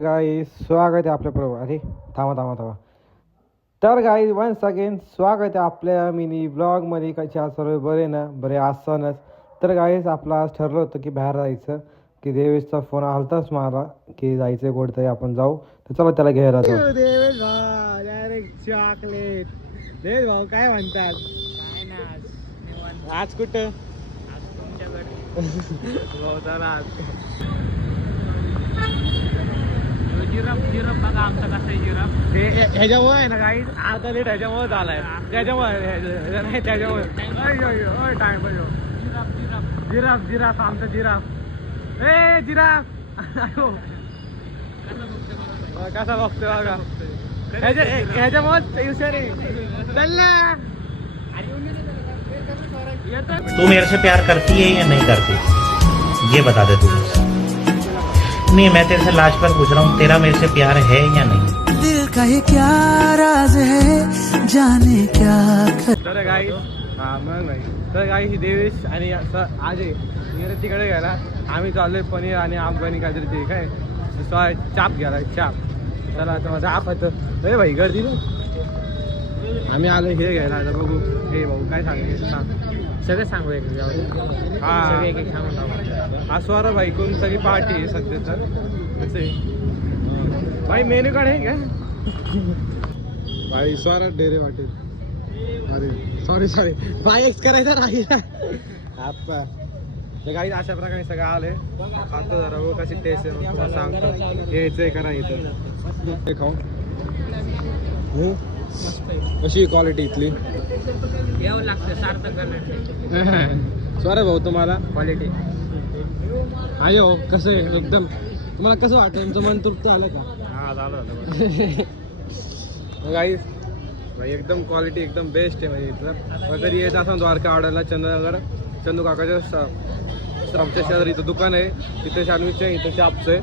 Guys स्वागत आहे आपल्या बरोबर. अरे थांबा थांबा थांबा. तर गाईज वन्स अगेन स्वागत आहे आपल्या मिनी ब्लॉगमध्ये. कसे आज सर्व बरे ना? बरे असतानच तर गाईज आपलं आज ठरलं होतं की बाहेर जायचं, की देवेशचा फोन आलताच मला की जायचं कुठेतरी आपण जाऊ. तर चला त्याला घ्यायला जाऊ. देवेश भाऊ डायरेक्ट चॉकलेट. देवेश भाऊ काय म्हणतात? काय ना आज कुठं? आज तुमच्याकडे भाऊ चला जिराफ जिराफ बघा आमचा कसा आहे जिराफ. ह्याच्यामुळे आहे ना काही अर्धा लेट ह्याच्यामुळे झालाय. त्याच्यामुळे नाही त्याच्यामुळे time giraffe giraffe giraffe giraffe आमचा जिराफ. ए जिराफ कसा बघतोय बघा. ह्याच्यामुळे तू मेरे से प्यार करती है या नहीं करती ये बता दे तू मुझे। नहीं मैं तेरे से लाज पर पूछ रहा हूँ, तेरा मेरे से प्यार है या नहीं? दिल का ये क्या राज है जाने क्या तर गाई हा मग नाही तर गाई ही देवेश आणि आज तिकडे गेला. आम्ही चाललोय पनीर आणि अफगाणी काहीतरी ते काय चाप घ्यायला चाप. चला आता माझा आप होतं अरे भाई गर्दी ना. आम्ही आलो हे घ्यायला. आता बघू हे भाऊ काय सांगायचं सांग. सगळं सांगू एक हा सगळे एक एक सांगून टाकू. हा स्वरा भाई कोण सगळी पार्टी आहे सध्या तर असे भाई मेनू कार्ड आहे का भाई स्वरा डेरे वाटेल. अरे सॉरी सॉरी भाई एक्स करायचा नाही आप्पा. तर काही अशा प्रकारे सगळं आले. खातो जरा बघ कशी टेस्ट आहे मग तुला सांगतो. यायचंय करा इथं ते खाऊ. कशी क्वालिटी इथली यावं लागतं सार्थक करण्यासाठी. स्वरा भाऊ तुम्हाला क्वालिटी आहे हो कसं आहे एकदम. तुम्हाला कसं वाटतं? तुमचं मन तृप्त आलं का? हा झालं गाईस भाई एकदम क्वालिटी एकदम बेस्ट आहे म्हणजे इथलं. मग कधी येत असं द्वारका आडायला चंद्रनगर चंदू काकाच्या आमच्या शेजारी इथं दुकान आहे. तिथे सँडविच आहे, इथं चापचं आहे.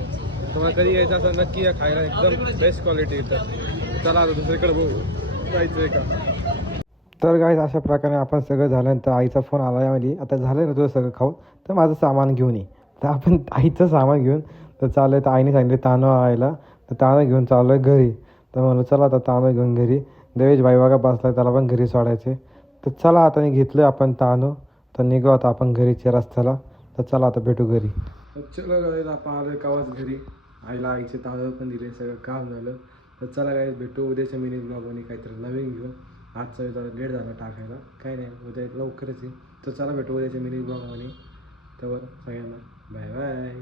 तुम्हाला कधी यायचं असं नक्की या खायला. एकदम बेस्ट क्वालिटी इथं. चला आता दुसरीकडे बघू जायचं आहे का. तर गाईस अशा प्रकारे आपण सगळं झाल्यानंतर आईचा फोन आला यामध्ये आता झालं ना तुझं सगळं खाऊन तर माझं सामान घेऊन ये. तर आपण आईचं सामान घेऊन तर चालू आहे. तर आईने सांगितले तांदूळ आणायला. तर तांदूळ घेऊन चाललो आहे घरी. तर म्हणलं चला आता तांदूळ घेऊन घरी. देवेश भाई बघा बसला त्याला पण घरी सोडायचे. तर चला आता घेतलं आपण तांदूळ. तर निघू आता आपण घरीच्या रस्त्याला. तर चला आता भेटू घरी. चला गाईस आपण आलो कावाच घरी. आईला आईचे तांदूळ पण दिले सगळं काम झालं. तर चला गाईस भेटू उद्याच्या मिनी ब्लॉगमध्ये काहीतरी नवीन घेऊन. आजचा जरा लेट झाला टाकायला काही नाही उद्या लवकरच आहे. तर चला भेटू उद्याच्या मिनी ब्लॉगमध्ये. तर सगळ्यांना बाय बाय.